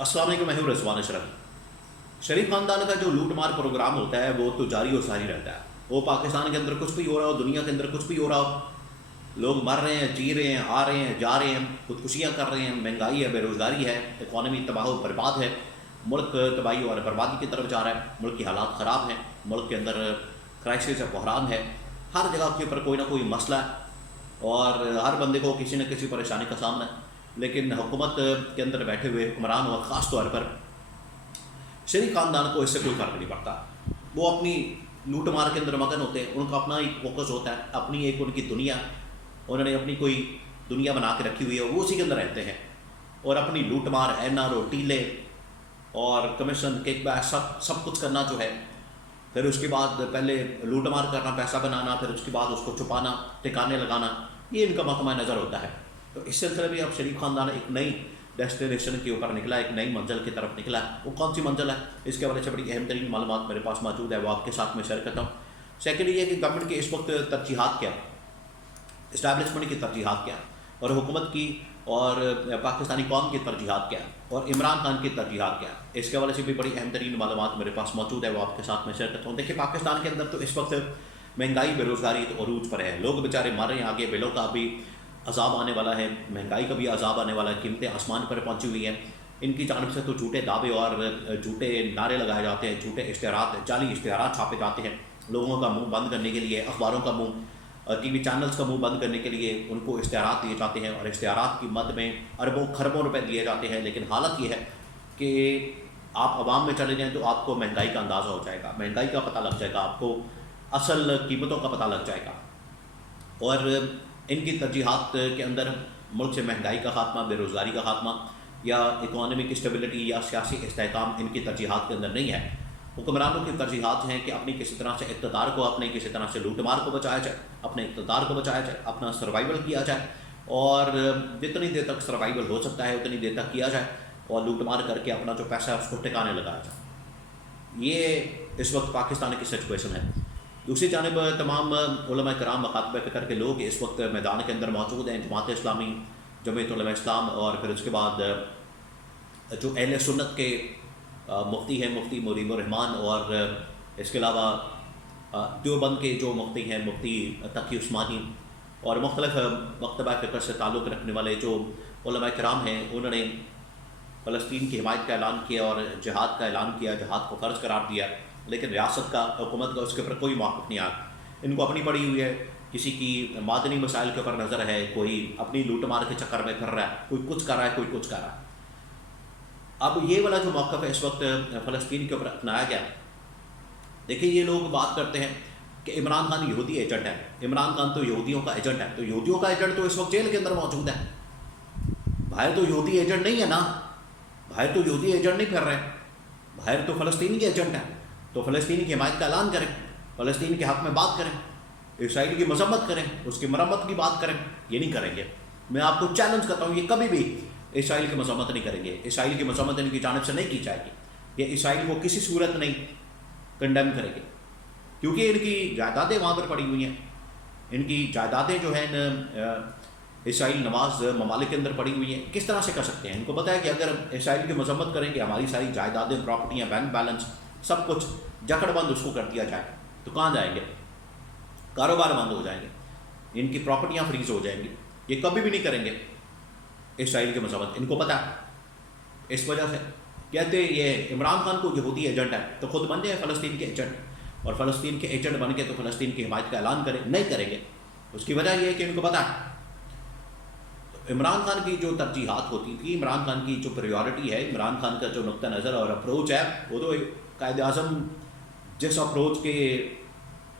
السلام علیکم، میں ہوں رضوان اشرف۔ شریف خاندان کا جو لوٹ مار پروگرام ہوتا ہے وہ تو جاری و ساری رہتا ہے۔ وہ پاکستان کے اندر کچھ بھی ہو رہا ہو، دنیا کے اندر کچھ بھی ہو رہا ہو، لوگ مر رہے ہیں، جی رہے ہیں، آ رہے ہیں، جا رہے ہیں، خودکشیاں کر رہے ہیں، مہنگائی ہے، بے روزگاری ہے، اکانومی تباہ و برباد ہے، ملک تباہی اور بربادی کی طرف جا رہا ہے، ملک کی حالات خراب ہیں، ملک کے اندر کرائسس ہے، بحران ہے، ہر جگہ کے اوپر کوئی نہ کوئی مسئلہ ہے اور ہر بندے کو کسی نہ کسی پریشانی کا سامنا ہے۔ لیکن حکومت کے اندر بیٹھے ہوئے حکمران اور خاص طور پر شریف خاندان کو اس سے کوئی فرق نہیں پڑتا۔ وہ اپنی لوٹ مار کے اندر مگن ہوتے ہیں، ان کا اپنا ایک فوکس ہوتا ہے، اپنی ایک ان کی دنیا، انہوں نے اپنی کوئی دنیا بنا کے رکھی ہوئی ہے، وہ اسی کے اندر رہتے ہیں اور اپنی لوٹ مار، این آر او، ٹیلے اور کمیشن، کک بیک، سب کچھ کرنا جو ہے، پھر اس کے بعد پہلے لوٹ مار کرنا، پیسہ بنانا، پھر اس کے بعد اس کو چھپانا، ٹھکانے لگانا، یہ ان کا محکمہ نظر ہوتا ہے۔ تو اس سلسلے میں اب شریف خاندان ایک نئی ڈیسٹینیشن کے اوپر نکلا، ایک نئی منزل کی طرف نکلا ہے۔ وہ کون سی منزل ہے، اس کے حوالے سے بڑی اہم ترین معلومات میرے پاس موجود ہے، وہ آپ کے ساتھ میں شیئر کرتا ہوں۔ سیکنڈلی یہ کہ گورنمنٹ کی اس وقت ترجیحات کیا، اسٹیبلشمنٹ کی ترجیحات کیا، اور حکومت کی اور پاکستانی قوم کی ترجیحات کیا، اور عمران خان کی ترجیحات کیا، اس کے حوالے سے بھی بڑی اہم ترین معلومات میرے پاس موجود ہے، وہ آپ کے ساتھ میں شیئر کرتا ہوں۔ دیکھیے، پاکستان کے اندر تو اس وقت مہنگائی، بے روزگاری تو عروج پر ہے، لوگ بیچارے مر رہے ہیں، آگے بلوں کا بھی عذاب آنے والا ہے، مہنگائی کا بھی عذاب آنے والا ہے، قیمتیں آسمان پر پہنچی ہوئی ہیں۔ ان کی جانب سے تو جھوٹے دعوے اور جھوٹے نعرے لگائے جاتے ہیں، جھوٹے اشتہارات، جعلی اشتہارات چھاپے جاتے ہیں لوگوں کا منہ بند کرنے کے لیے، اخباروں کا منہ، ٹی وی چینلز کا منہ بند کرنے کے لیے ان کو اشتہارات دیے جاتے ہیں، اور اشتہارات کی مد میں اربوں خربوں روپے دیے جاتے ہیں۔ لیکن حالت یہ ہے کہ آپ عوام میں چلے جائیں تو آپ کو مہنگائی کا اندازہ ہو جائے گا، مہنگائی کا پتہ لگ جائے گا، آپ کو اصل قیمتوں کا پتہ لگ جائے گا۔ اور ان کی ترجیحات کے اندر ملک سے مہنگائی کا خاتمہ، بے روزگاری کا خاتمہ، یا اکانومک اسٹیبلٹی یا سیاسی استحکام ان کی ترجیحات کے اندر نہیں ہے۔ حکمرانوں کی ترجیحات ہیں کہ اپنی کسی طرح سے اقتدار کو، اپنے کسی طرح سے لوٹ مار کو بچایا جائے، اپنے اقتدار کو بچایا جائے، اپنا سروائیول کیا جائے، اور جتنی دیر تک سروائیول ہو سکتا ہے اتنی دیر تک کیا جائے، اور لوٹ مار کر کے اپنا جو پیسہ ہے اس کو ٹھکانے لگایا جائے۔ یہ اس وقت پاکستان کی سچویشن ہے۔ دوسری جانب تمام علماء کرام، مکاتب فکر کے لوگ اس وقت میدان کے اندر موجود ہیں، جماعت اسلامی، جمعیت علماء اسلام، اور پھر اس کے بعد جو اہل سنت کے مفتی ہیں، مفتی مریم الرحمان، اور اس کے علاوہ دیوبند کے جو مفتی ہیں، مفتی تقی عثمانی، اور مختلف مکتبہ فکر سے تعلق رکھنے والے جو علماء کرام ہیں، انہوں نے فلسطین کی حمایت کا اعلان کیا اور جہاد کا اعلان کیا، جہاد کو فرض قرار دیا، لیکن ریاست کا، حکومت کا اس کے اوپر کوئی موقف نہیں آیا۔ ان کو اپنی پڑی ہوئی ہے، کسی کی معدنی مسائل کے اوپر نظر ہے، کوئی اپنی لوٹ مار کے چکر میں پھر رہا ہے، کوئی کچھ کر رہا ہے، کوئی کچھ کر رہا ہے۔ اب یہ والا جو موقف ہے اس وقت فلسطین کے اوپر اپنایا گیا، دیکھیے یہ لوگ بات کرتے ہیں کہ عمران خان یہودی ایجنٹ ہے، عمران خان تو یہودیوں کا ایجنٹ ہے، تو یہودیوں کا ایجنٹ تو اس وقت جیل کے اندر موجود ہے۔ باہر تو یہودی ایجنٹ نہیں ہے نا، باہر تو یہودی ایجنٹ نہیں پھر رہے، باہر تو فلسطین کے ایجنٹ ہیں، تو فلسطین کی حمایت کا اعلان کریں، فلسطین کے حق میں بات کریں، اسرائیل کی مذمت کریں، اس کی مرمت کی بات کریں۔ یہ نہیں کریں گے، میں آپ کو چیلنج کرتا ہوں، یہ کبھی بھی اسرائیل کی مذمت نہیں کریں گے، اسرائیل کی مذمت ان کی جانب سے نہیں کی جائے گی، یہ اسرائیل کو کسی صورت نہیں کنڈیم کریں گے، کیونکہ ان کی جائیدادیں وہاں پر پڑی ہوئی ہیں، ان کی جائیدادیں جو ہیں اسرائیل نواز ممالک کے اندر پڑی ہوئی ہیں، کس طرح سے کر سکتے ہیں؟ ان کو پتہ ہے کہ اگر اسرائیل کی مذمت کریں گے، ہماری ساری جائیدادیں، پراپرٹیاں، بینک بیلنس، سب کچھ جکڑ بند اس کو کر دیا جائے تو کہاں جائیں گے؟ کاروبار بند ہو جائیں گے، ان کی پراپرٹیاں فریز ہو جائیں گی، یہ کبھی بھی نہیں کریں گے اسرائیل کی مذمت، ان کو پتہ ہے۔ اس وجہ سے کہتے ہیں یہ عمران خان کو یہودی ایجنٹ ہے، تو خود بن جائے فلسطین کے ایجنٹ، اور فلسطین کے ایجنٹ بن کے تو فلسطین کی حمایت کا اعلان کریں، نہیں کریں گے۔ اس کی وجہ یہ ہے کہ ان کو پتہ ہے عمران خان کی جو ترجیحات ہوتی تھی، عمران خان کی جو پریورٹی ہے، عمران خان کا جو نقطہ نظر اور اپروچ ہے، وہ تو قائد اعظم جس اپروچ کے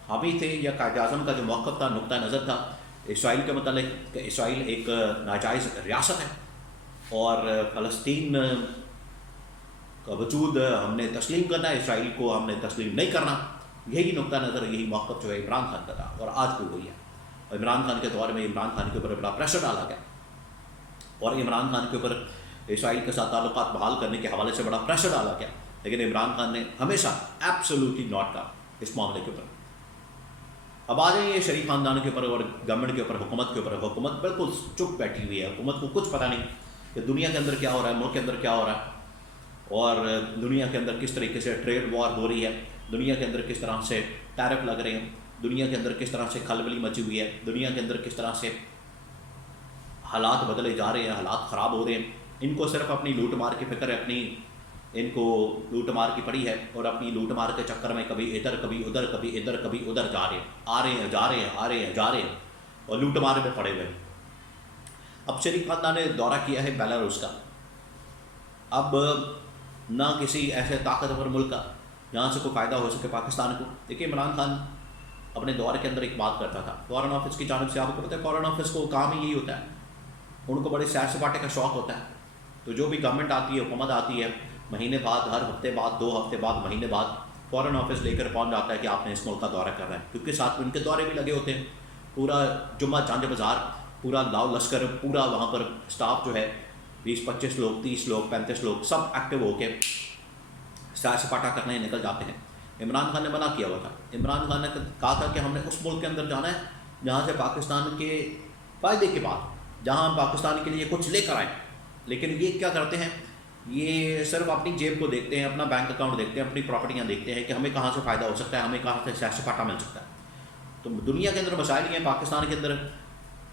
حامی تھے، یا قائد اعظم کا جو موقف تھا، نقطہ نظر تھا اسرائیل کے متعلق، کہ اسرائیل ایک ناجائز ریاست ہے اور فلسطین کا وجود ہم نے تسلیم کرنا ہے، اسرائیل کو ہم نے تسلیم نہیں کرنا، یہی نقطہ نظر، یہی موقف جو ہے عمران خان کا تھا، اور آج بھی وہی ہے۔ اور عمران خان کے دور میں عمران خان کے اوپر بڑا پریشر ڈالا گیا، اور عمران خان کے اوپر اسرائیل کے ساتھ تعلقات بحال کرنے کے حوالے سے بڑا پریشر ڈالا گیا، لیکن عمران خان نے ہمیشہ ایبسولوٹلی ناٹ کہا اس معاملے کے اوپر۔ اب آ جائیں یہ شریف خاندان کے اوپر اور گورنمنٹ کے اوپر، حکومت کے اوپر۔ حکومت بالکل چپ بیٹھی ہوئی ہے، حکومت کو کچھ پتہ نہیں کہ دنیا کے اندر کیا ہو رہا ہے، ملک کے اندر کیا ہو رہا ہے۔ اور دنیا کے اندر کس طریقے سے ٹریڈ وار ہو رہی ہے، دنیا کے اندر کس طرح سے ٹیرف لگ رہے ہیں، دنیا کے اندر کس طرح سے کھلبلی مچی ہوئی ہے، دنیا کے اندر کس طرح سے حالات بدلے جا رہے ہیں، حالات خراب ہو رہے ہیں. ان کو صرف اپنی لوٹ مار کی فکر ہے، ان کو لوٹ مار کی پڑی ہے، اور اپنی لوٹ مار کے چکر میں کبھی ادھر کبھی ادھر کبھی ادھر کبھی ادھر جا رہے ہیں، آ رہے ہیں جا رہے ہیں، آ رہے ہیں جا رہے ہیں، اور لوٹ مار میں پڑے ہوئے ہیں. اب شریف خاندان نے دورہ کیا ہے بیلاروس کا. اب نہ کسی ایسے طاقتور ملک کا جہاں سے کوئی فائدہ ہو سکے پاکستان کو. دیکھیے عمران خان اپنے دور کے اندر ایک بات کرتا تھا، فارن آفس کی جانب سے، آپ کو پتہ ہے فارن آفس کو کام ہی یہی ہوتا ہے، ان کو بڑے سیر سپاٹے کا شوق ہوتا ہے. تو جو بھی گورنمنٹ آتی ہے، حکومت آتی ہے، مہینے بعد، ہر ہفتے بعد، 2 ہفتے بعد، مہینے بعد فارن آفس لے کر پہنچ جاتا ہے کہ آپ نے اس ملک کا دورہ کرنا ہے، کیونکہ ساتھ میں ان کے دورے بھی لگے ہوتے ہیں. پورا جمعہ جانج بازار، پورا لاؤ لشکر، پورا وہاں پر اسٹاف جو ہے 20-25 لوگ، 30 لوگ، 35 لوگ، سب ایکٹیو ہو کے سیر سپاٹا کرنے نکل جاتے ہیں. عمران خان نے منع کیا ہوا تھا. عمران خان نے کہا تھا کہ ہم نے اس ملک کے اندر جانا ہے جہاں سے پاکستان کے فائدے کے بعد، جہاں ہم پاکستان کے لیے کچھ لے کر آئیں. لیکن یہ کیا کرتے ہیں، یہ صرف اپنی جیب کو دیکھتے ہیں، اپنا بینک اکاؤنٹ دیکھتے ہیں، اپنی پراپرٹیاں دیکھتے ہیں کہ ہمیں کہاں سے فائدہ ہو سکتا ہے، ہمیں کہاں سے سیر سپاٹا مل سکتا ہے. تو دنیا کے اندر مسائل ہی ہیں، پاکستان کے اندر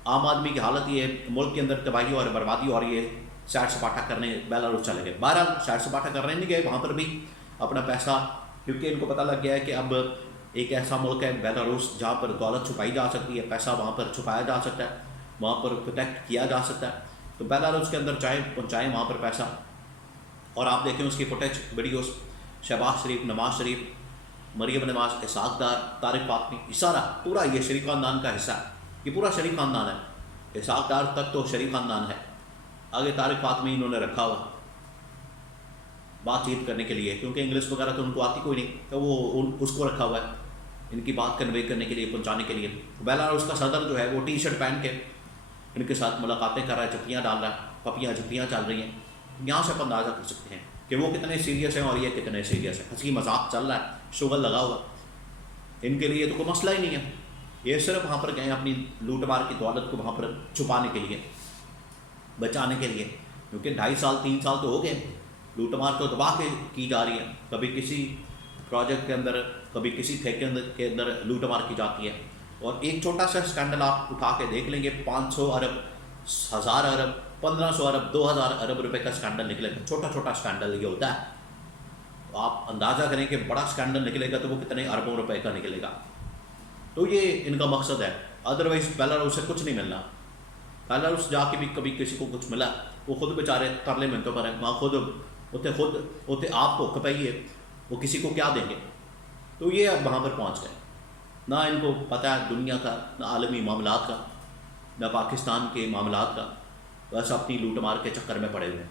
عام آدمی کی حالت یہ ہے، ملک کے اندر تباہی اور بربادی ہو رہی ہے. سیر سپاٹا کرنے بیلاروس چلے گئے. بہرحال سیر سپاٹا کرنے نہیں گئے، وہاں پر بھی اپنا پیسہ، کیونکہ ان کو پتہ لگ گیا ہے کہ اب ایک ایسا ملک ہے بیلاروس جہاں پر دولت چھپائی جا سکتی ہے، پیسہ وہاں پر چھپایا جا سکتا ہے، وہاں پر پروٹیکٹ کیا جا سکتا ہے. تو بیلاروس کے اندر پہنچائیں وہاں پر پیسہ. اور آپ دیکھیں اس کی فوٹیج ویڈیوز، شہباز شریف، نواز شریف، مریم نواز، اسحاق ڈار، طارق فاطمی، یہ سارا پورا یہ شریف خاندان کا حصہ ہے. یہ پورا شریف خاندان ہے. اسحاق ڈار تک تو شریف خاندان ہے، آگے طارق فاطمی انہوں نے رکھا ہوا بات چیت کرنے کے لیے، کیونکہ انگلش وغیرہ تو ان کو آتی کوئی نہیں، تو وہ اس کو رکھا ہوا ہے ان کی بات کنوے کرنے کے لیے، پہنچانے کے لیے. بیلاروس کا صدر جو ہے وہ ٹی شرٹ پہن کے ان کے ساتھ ملاقاتیں کر رہا ہے، چٹیاں ڈال رہا ہے، پپیاں جھپیاں چل رہی ہیں. یہاں سے آپ اندازہ کر سکتے ہیں کہ وہ کتنے سیریس ہیں اور یہ کتنے سیریس ہیں. ہنسی مذاق چل رہا ہے، شغل لگا ہوا. ان کے لیے تو کوئی مسئلہ ہی نہیں ہے، یہ صرف وہاں پر گئے اپنی لوٹ مار کی دولت کو وہاں پر چھپانے کے لیے، بچانے کے لیے. کیونکہ 2.5 سال 3 سال تو ہو گئے، لوٹ مار تو دبا کے کی جا رہی ہے. کبھی کسی پروجیکٹ کے اندر، کبھی کسی ٹھیکے کے اندر لوٹ مار کی جاتی ہے. اور ایک چھوٹا سا اسکینڈل آپ اٹھا کے دیکھ لیں گے، 500 ارب، 1000 ارب، 1500 ارب، 2000 ارب روپے کا اسکینڈل نکلے گا. چھوٹا چھوٹا اسکینڈل یہ ہوتا ہے. تو آپ اندازہ کریں کہ بڑا اسکینڈل نکلے گا تو وہ کتنے اربوں روپے کا نکلے گا. تو یہ ان کا مقصد ہے. ادروائز بیلاروس سے کچھ نہیں ملنا. بیلاروس جا کے بھی کبھی کسی کو کچھ ملا، وہ خود بیچارے ترلے منتوں پر ہیں، وہاں خود آپ کو کپائیے، وہ کسی کو کیا دیں گے. تو یہ اب وہاں پر پہنچ گئے. نہ ان کو پتہ ہے دنیا کا، نہ عالمی معاملات کا، نہ پاکستان کے معاملات کا، بس اپنی لوٹ مار کے چکر میں پڑے ہوئے ہیں.